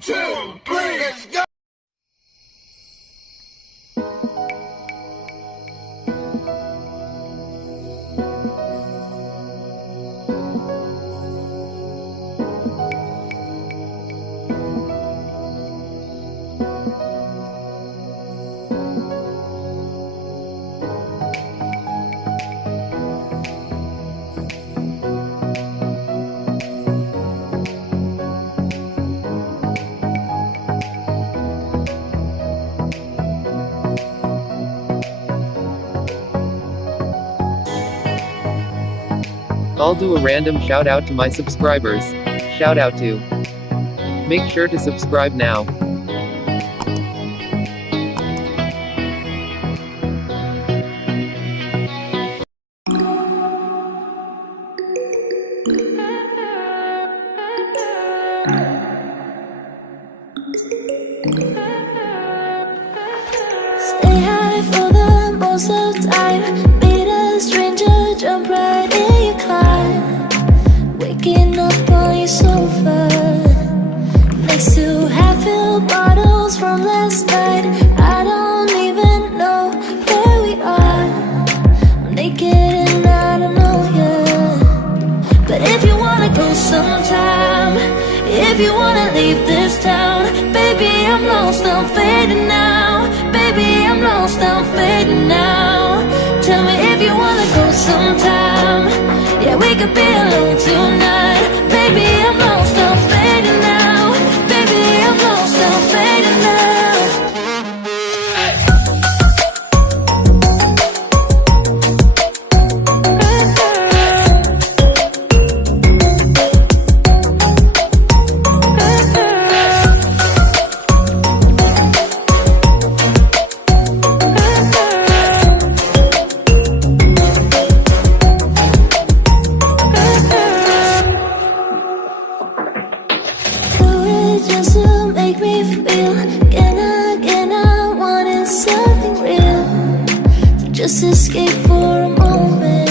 2, 3, let's go! I'll do a random shout out to my subscribers. Shout out to. Make sure to subscribe now. Stay high for the most of the time. Meet a stranger, jump right in your car. Waking up on your sofa, next to half-filled bottles from last night. I don't even know where we are. I'm naked and I don't know you. But if you wanna go sometime, if you wanna leave this town, baby, I'm lost, I'm fading now. Baby, I'm lost, I'm fading now. Tell me if you wanna go sometime. Yeah, we could be alone tonight. Baby, I'm lost, I'm fading now. Baby, I'm lost, I'm fading now. Just to make me feel again, I wanted something real to just escape for a moment,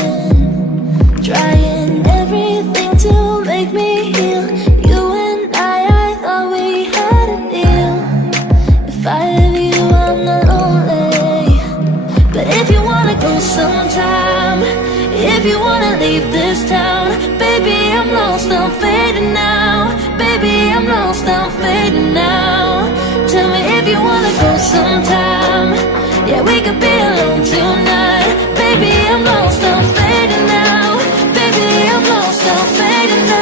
trying everything to make me heal. You and I thought we had a deal. If I have you, I'm not lonely. But if you wanna go sometime, if you wanna leave this town, baby, I'm lost, I'm fading now. Baby, I'm lost, I'm fading now. Tell me if you wanna go sometime. Yeah, we could be alone tonight. Baby, I'm lost, I'm fading now. Baby, I'm lost, I'm fading now.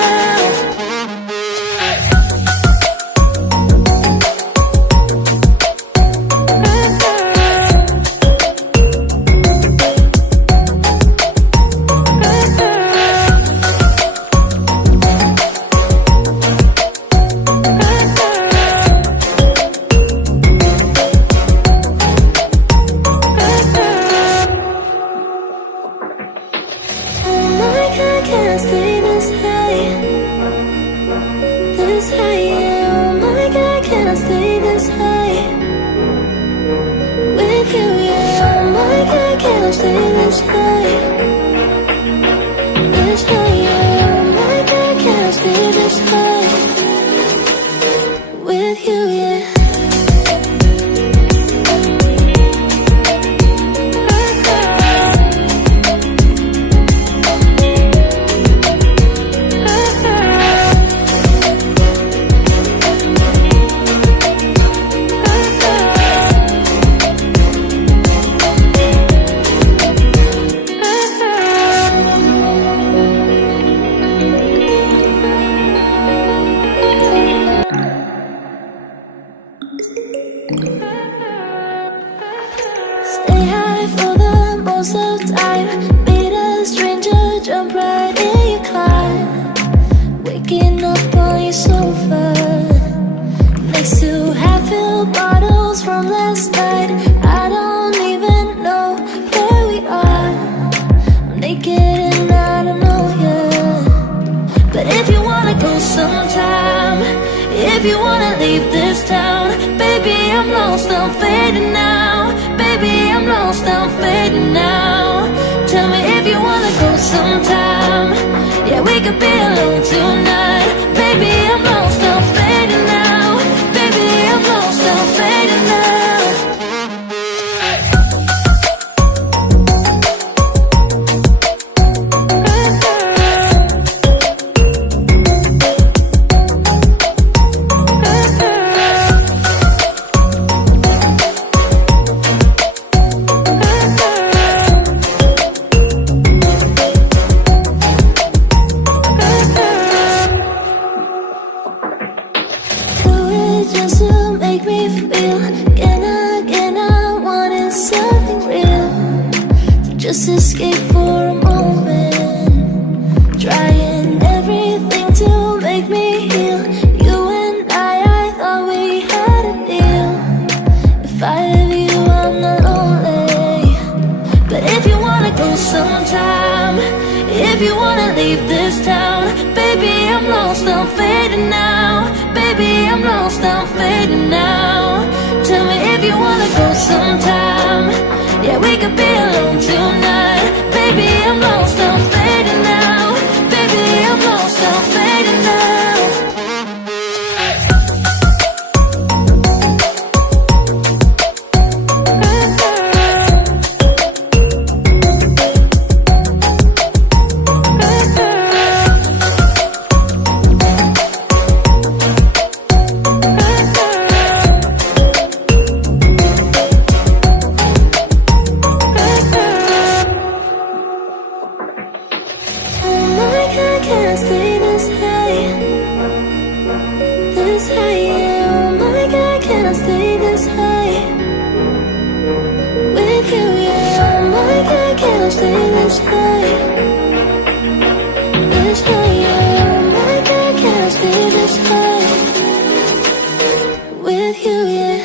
Can't stay this high, yeah. Oh my God, can't stay this high with you, yeah. Oh my God, can't stay this high, yeah. Oh my God, can't stay this high with you, yeah. Stay high for the most of the time. Meet a stranger, jump right in your car. Waking up on your sofa, next to half-filled bottles from last night. I don't even know where we are. I'm naked and I don't know you. But if you wanna go sometime, if you wanna leave this town, baby, I'm lost, I'm fading now. Baby, I'm lost, I'm fading now. Tell me if you wanna go sometime. Yeah, we could be alone tonight. Baby, I'm lost, I'm fading now. just to make me feel again I wanted something real to just escape for a moment, trying everything to make me heal. You and I thought we had a deal. If I have you, I'm not lonely. But if you wanna go sometime, if you wanna leave this town, baby, I'm lost, I'm fading now. Baby, I'm lost, I'm fading now. Tell me if you wanna go sometime. Yeah, we could be alone tonight. Baby, I'm lost, I'm fading now. Baby, I'm lost, I'm fading now. Can't stay this high, yeah. Oh my God, can I stay this high with you, yeah. Oh my God, can I stay this high, yeah. Oh my God, can I stay this high with you, yeah.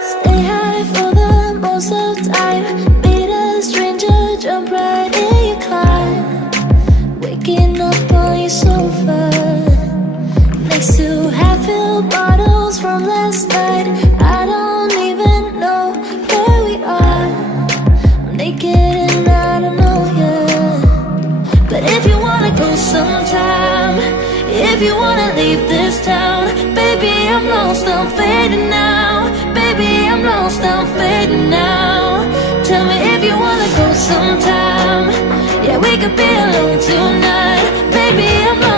Stay high for the most of the time. Meet a stranger, jump right in your car. Waking up on your sofa next to half-filled bottles from last night. I don't even know where we are. I'm naked and I don't know you. But if you wanna go sometime, if you wanna leave this town, baby, I'm lost, I'm fading now. Baby, I'm lost, I'm fading now. Tell me if you wanna go sometime. Yeah, we could be alone tonight. Baby, I'm lost.